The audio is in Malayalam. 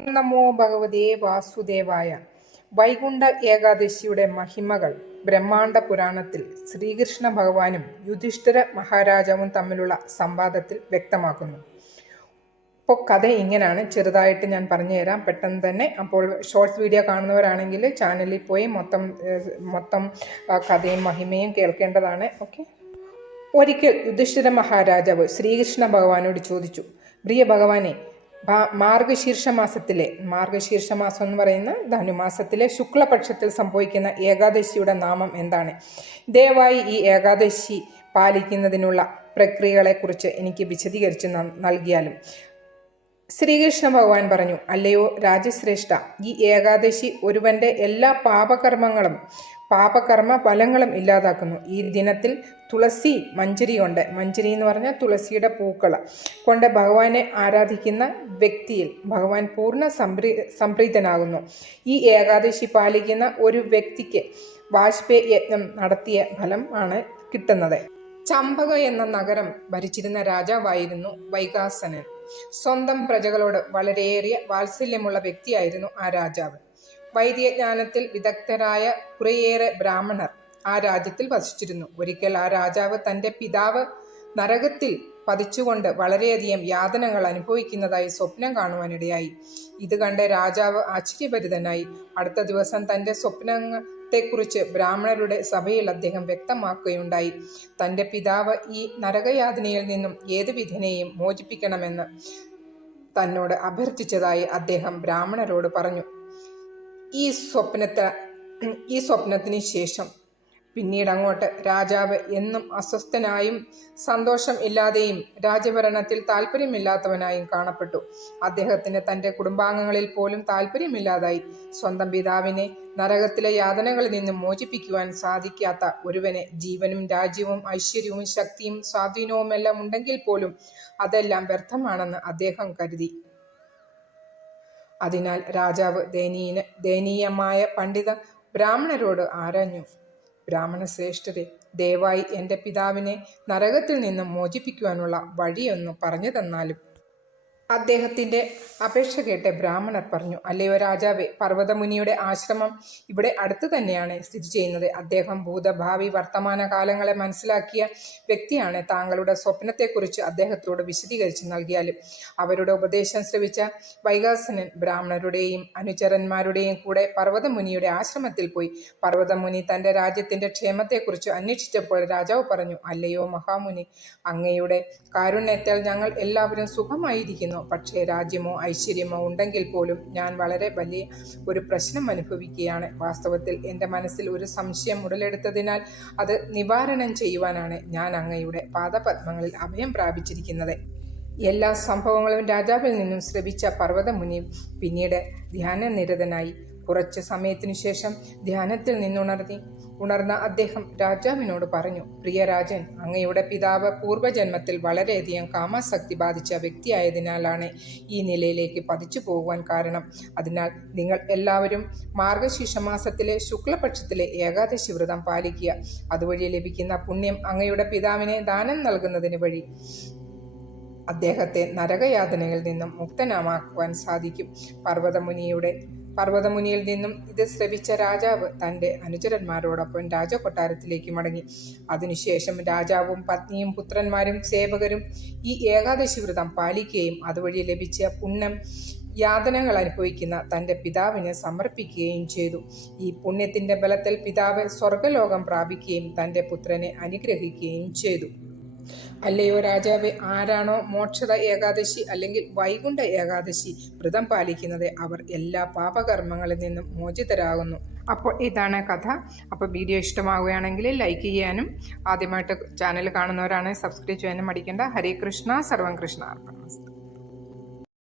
നമോ ഭഗവതേ വാസുദേവായ. വൈകുണ്ഠ ഏകാദശിയുടെ മഹിമകൾ ബ്രഹ്മാണ്ഡ പുരാണത്തിൽ ശ്രീകൃഷ്ണ ഭഗവാനും യുധിഷ്ഠിര മഹാരാജാവും തമ്മിലുള്ള സംവാദത്തിൽ വ്യക്തമാക്കുന്നു. ഇപ്പോൾ കഥ ഇങ്ങനെയാണ് ചെറുതായിട്ട് ഞാൻ പറഞ്ഞു തരാം. പെട്ടെന്ന് തന്നെ അപ്പോൾ ഷോർട്സ് വീഡിയോ കാണുന്നവരാണെങ്കിൽ ചാനലിൽ പോയി മൊത്തം മൊത്തം കഥയും മഹിമയും കേൾക്കേണ്ടതാണ്. ഓക്കെ? ഒരിക്കൽ യുധിഷ്ഠിര മഹാരാജാവ് ശ്രീകൃഷ്ണ ഭഗവാനോട് ചോദിച്ചു പ്രിയ ഭഗവാനെ മാർഗശീർഷ മാസത്തിലെ മാർഗശീർഷ മാസം എന്ന് പറയുന്ന ധനുമാസത്തിലെ ശുക്ലപക്ഷത്തിൽ സംഭവിക്കുന്ന ഏകാദശിയുടെ നാമം എന്താണ്? ദയവായി ഈ ഏകാദശി പാലിക്കുന്നതിനുള്ള പ്രക്രിയകളെക്കുറിച്ച് എനിക്ക് വിശദീകരിച്ച് നൽകിയാലും. ശ്രീകൃഷ്ണ ഭഗവാൻ പറഞ്ഞു അല്ലയോ രാജശ്രേഷ്ഠ ഈ ഏകാദശി ഒരുവന്റെ എല്ലാ പാപകർമ്മങ്ങളും പാപകർമ്മ ഫലങ്ങളും ഇല്ലാതാക്കുന്നു. ഈ ദിനത്തിൽ തുളസി മഞ്ചരി കൊണ്ട് മഞ്ചരി എന്ന് പറഞ്ഞാൽ തുളസിയുടെ പൂക്കൾ. കൊണ്ട് ഭഗവാനെ ആരാധിക്കുന്ന വ്യക്തിയിൽ ഭഗവാൻ പൂർണ സംപ്രീ സംപ്രീതനാകുന്നു. ഈ ഏകാദശി പാലിക്കുന്ന ഒരു വ്യക്തിക്ക് വാജ്പേയി യജ്ഞം നടത്തിയ ഫലം ആണ് കിട്ടുന്നത്. ചമ്പക എന്ന നഗരം ഭരിച്ചിരുന്ന രാജാവായിരുന്നു വൈകാസനൻ. സ്വന്തം പ്രജകളോട് വളരെയേറിയ വാത്സല്യമുള്ള വ്യക്തിയായിരുന്നു ആ രാജാവ്. വൈദ്യജ്ഞാനത്തിൽ വിദഗ്ധരായ കുറേയേറെ ബ്രാഹ്മണർ ആ രാജ്യത്തിൽ വസിച്ചിരുന്നു. ഒരിക്കൽ ആ രാജാവ് തന്റെ പിതാവ് നരകത്തിൽ പതിച്ചുകൊണ്ട് വളരെയധികം യാതനകൾ അനുഭവിക്കുന്നതായി സ്വപ്നം കാണുവാനിടയായി. ഇത് കണ്ട രാജാവ് ആശ്ചര്യഭരിതനായി. അടുത്ത ദിവസം തന്റെ സ്വപ്നത്തെക്കുറിച്ച് ബ്രാഹ്മണരുടെ സഭയിൽ അദ്ദേഹം വ്യക്തമാക്കുകയുണ്ടായി. തന്റെ പിതാവ് ഈ നരകയാതനയിൽ നിന്നും ഏത് വിധനെയും മോചിപ്പിക്കണമെന്ന് തന്നോട് അഭ്യർത്ഥിച്ചതായി അദ്ദേഹം ബ്രാഹ്മണരോട് പറഞ്ഞു. ഈ സ്വപ്നത്തെ ഈ സ്വപ്നത്തിന് ശേഷം പിന്നീട് അങ്ങോട്ട് രാജാവ് എന്നും അസ്വസ്ഥനായും സന്തോഷം ഇല്ലാതെയും രാജഭരണത്തിൽ താല്പര്യമില്ലാത്തവനായും കാണപ്പെട്ടു. അദ്ദേഹത്തിന് തന്റെ കുടുംബാംഗങ്ങളിൽ പോലും താല്പര്യമില്ലാതായി. സ്വന്തം പിതാവിനെ നരകത്തിലെ യാതനകളിൽ നിന്നും മോചിപ്പിക്കുവാൻ സാധിക്കാത്ത ഒരുവനെ ജീവനും രാജ്യവും ഐശ്വര്യവും ശക്തിയും സ്വാധീനവും എല്ലാം ഉണ്ടെങ്കിൽ പോലും അതെല്ലാം വ്യർത്ഥമാണെന്ന് അദ്ദേഹം കരുതി. അതിനാൽ രാജാവ് ദയനീയ ദയനീയമായ പണ്ഡിത ബ്രാഹ്മണരോട് ആരാഞ്ഞു? ബ്രാഹ്മണ ശ്രേഷ്ഠരെ ദയവായി എന്റെ പിതാവിനെ നരകത്തിൽ നിന്നും മോചിപ്പിക്കുവാനുള്ള വഴിയൊന്ന് പറഞ്ഞു തന്നാലും അദ്ദേഹത്തിന്റെ അപേക്ഷ കേട്ട് ബ്രാഹ്മണർ പറഞ്ഞു അല്ലയോ രാജാവേ പർവതമുനിയുടെ ആശ്രമം ഇവിടെ അടുത്ത് തന്നെയാണ് സ്ഥിതി ചെയ്യുന്നത്. അദ്ദേഹം ഭൂതഭാവി വർത്തമാന കാലങ്ങളെ മനസ്സിലാക്കിയ വ്യക്തിയാണ്. താങ്കളുടെ സ്വപ്നത്തെക്കുറിച്ച് അദ്ദേഹത്തോട് വിശദീകരിച്ച് നൽകിയാലും അവരുടെ ഉപദേശം ശ്രവിച്ച വൈകാസനൻ ബ്രാഹ്മണരുടെയും അനുചരന്മാരുടെയും കൂടെ പർവതമുനിയുടെ ആശ്രമത്തിൽ പോയി. പർവതമുനി തന്റെ രാജ്യത്തിന്റെ ക്ഷേമത്തെക്കുറിച്ച് അന്വേഷിച്ചപ്പോൾ രാജാവ് പറഞ്ഞു അല്ലയോ മഹാമുനി അങ്ങയുടെ കാരുണ്യത്താൽ ഞങ്ങൾ എല്ലാവരും സുഖമായിരിക്കുന്നു. പക്ഷേ രാജ്യമോ ഐശ്വര്യമോ ഉണ്ടെങ്കിൽ പോലും ഞാൻ വളരെ വലിയ ഒരു പ്രശ്നം അനുഭവിക്കുകയാണ്. വാസ്തവത്തിൽ എന്റെ മനസ്സിൽ ഒരു സംശയം ഉടലെടുത്തതിനാൽ അത് നിവാരണം ചെയ്യുവാനാണ് ഞാൻ അങ്ങയുടെ പാദപത്മങ്ങളിൽ അഭയം പ്രാപിച്ചിരിക്കുന്നത്. എല്ലാ സംഭവങ്ങളും രാജാവിൽ നിന്നും ശ്രവിച്ച പർവതമുനി പിന്നീട് ധ്യാനനിരതനായി കുറച്ച് സമയത്തിനു ശേഷം ധ്യാനത്തിൽ നിന്നുണർന്നി ഉണർന്ന അദ്ദേഹം രാജാവിനോട് പറഞ്ഞു പ്രിയ രാജൻ അങ്ങയുടെ പിതാവ് പൂർവജന്മത്തിൽ വളരെയധികം കാമാസക്തി ബാധിച്ച വ്യക്തിയായതിനാലാണ് ഈ നിലയിലേക്ക് പതിച്ചു പോകുവാൻ കാരണം. അതിനാൽ നിങ്ങൾ എല്ലാവരും മാർഗശീർഷ മാസത്തിലെ ശുക്ലപക്ഷത്തിലെ ഏകാദശി വ്രതം പാലിക്കുക. അതുവഴി ലഭിക്കുന്ന പുണ്യം അങ്ങയുടെ പിതാവിനെ ദാനം നൽകുന്നതിന് വഴി അദ്ദേഹത്തെ നരകയാതനയിൽ നിന്നും മുക്തനാമാക്കുവാൻ സാധിക്കും. പർവതമുനിയുടെ പർവതമുനിയിൽ നിന്നും ഇത് ശ്രവിച്ച രാജാവ് തന്റെ അനുചരന്മാരോടൊപ്പം രാജകൊട്ടാരത്തിലേക്ക് മടങ്ങി. അതിനുശേഷം രാജാവും പത്നിയും പുത്രന്മാരും സേവകരും ഈ ഏകാദശി വ്രതം പാലിക്കുകയും അതുവഴി ലഭിച്ച പുണ്യം യാതനകൾ അനുഭവിക്കുന്ന തന്റെ പിതാവിന് സമർപ്പിക്കുകയും ചെയ്തു. ഈ പുണ്യത്തിന്റെ ബലത്തിൽ പിതാവ് സ്വർഗലോകം പ്രാപിക്കുകയും തന്റെ പുത്രനെ അനുഗ്രഹിക്കുകയും ചെയ്തു. അല്ലയോ രാജാവെ ആരാണോ മോക്ഷത ഏകാദശി അല്ലെങ്കിൽ വൈകുണ്ഠ ഏകാദശി വ്രതം പാലിക്കുന്നത് അവർ എല്ലാ പാപകർമ്മങ്ങളിൽ നിന്നും മോചിതരാകുന്നു. അപ്പോൾ ഇതാണ് കഥ. അപ്പോൾ വീഡിയോ ഇഷ്ടമാവുകയാണെങ്കിൽ ലൈക്ക് ചെയ്യാനും ആദ്യമായിട്ട് ചാനൽ കാണുന്നവരാണെങ്കിൽ സബ്സ്ക്രൈബ് ചെയ്യാനും മടിക്കേണ്ട. ഹരേ കൃഷ്ണ സർവം കൃഷ്ണ